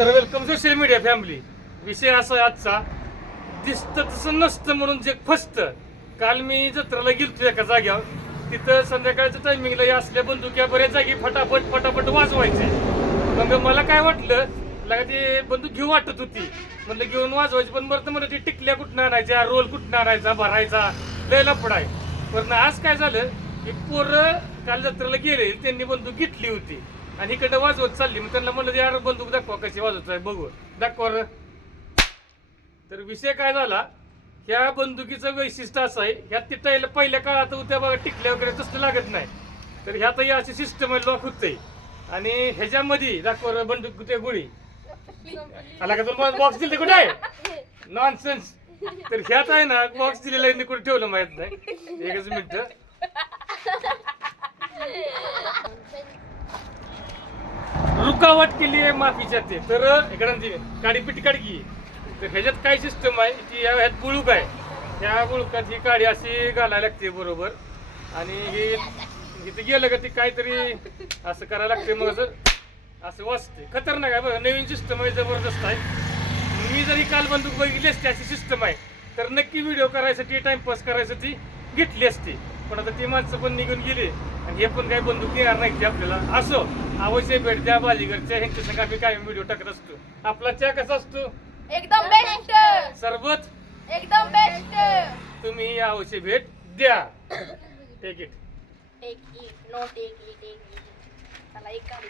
तर welcome social media family विषय असा आहे आजचा. दिसतं तसं नसतं म्हणून जे फसतं. काल मी जत्रेला गेलतो एका जाग्यावर तिथं संध्याकाळच्या टायमिंगला या असल्या बंदुक्या बऱ्याच जागी फटाफट फटाफट वाजवायचे. मग मला काय वाटलं लागा ते बंदूक घेऊ वाटत होती. म्हणलं घेऊन वाजवायची पण बरं म्हणलं ती टिकल्या कुठनं आणायच्या? रोल कुठनं आणायचा? भरायचा? लय लफडाय पण आज काय झालं की पोरं काल जत्रेला गेले त्यांनी बंदूक घेतली होती. आणि इकडं वाजवत चालली. मग त्यांना म्हणलं यार बंदूक दाखवा कशी वाजवत आहे बघू. दाखवा तर विषय काय झाला ह्या बंदुकीचं वैशिष्ट्य असं आहे ह्यात तिटायला पहिल्या काळात होत्या बघा टिकल्या वगैरे तसं लागत नाही. तर ह्यातही अशी सिस्टम आहे लॉक होते आणि ह्याच्यामध्ये दाखवा रे बंदूक ते गोळी? आला का तुम्हाला बॉक्स दिले कुठे? आहे नॉनसेन्स तर ह्यात आहे ना बॉक्स दिलेला आहे कुठे ठेवलं माहीत नाही. एकच मिनिट. रुकावट केली आहे माफीच्या ते. तर इकडे काडी पिटी काडकी तर ह्याच्यात काय सिस्टम आहे? की या ह्यात गुळूक आहे. त्या बुळुकात ही काडी अशी घालायला लागते बरोबर. आणि ही इथे गेलं का ती काहीतरी असं करायला लागते मग असं असं वाचते. खतरनाक आहे बघा नवीन सिस्टम आहे जबरदस्त आहे. मी जरी काल बंदूक बघितली असते अशी सिस्टम आहे. तर नक्की व्हिडिओ करायसाठी टाइमपास करायसाठी घेतली असते. पण आता ती माणसं पण निघून गेली. आणि हे पण काही बंदूक देणार नाही ते आपल्याला. असो अवश्य भेट द्या बाजीगरच्या ह्यांच्या संग आम्ही कायम व्हिडिओ टाकत असतो. आपला चहा कसा असतो? एकदम बेस्ट सरबत? एकदम बेस्ट तुम्ही अवश्य भेट द्या. टेक इट एक एक नोट एक एक एक एक. चला एक गाडी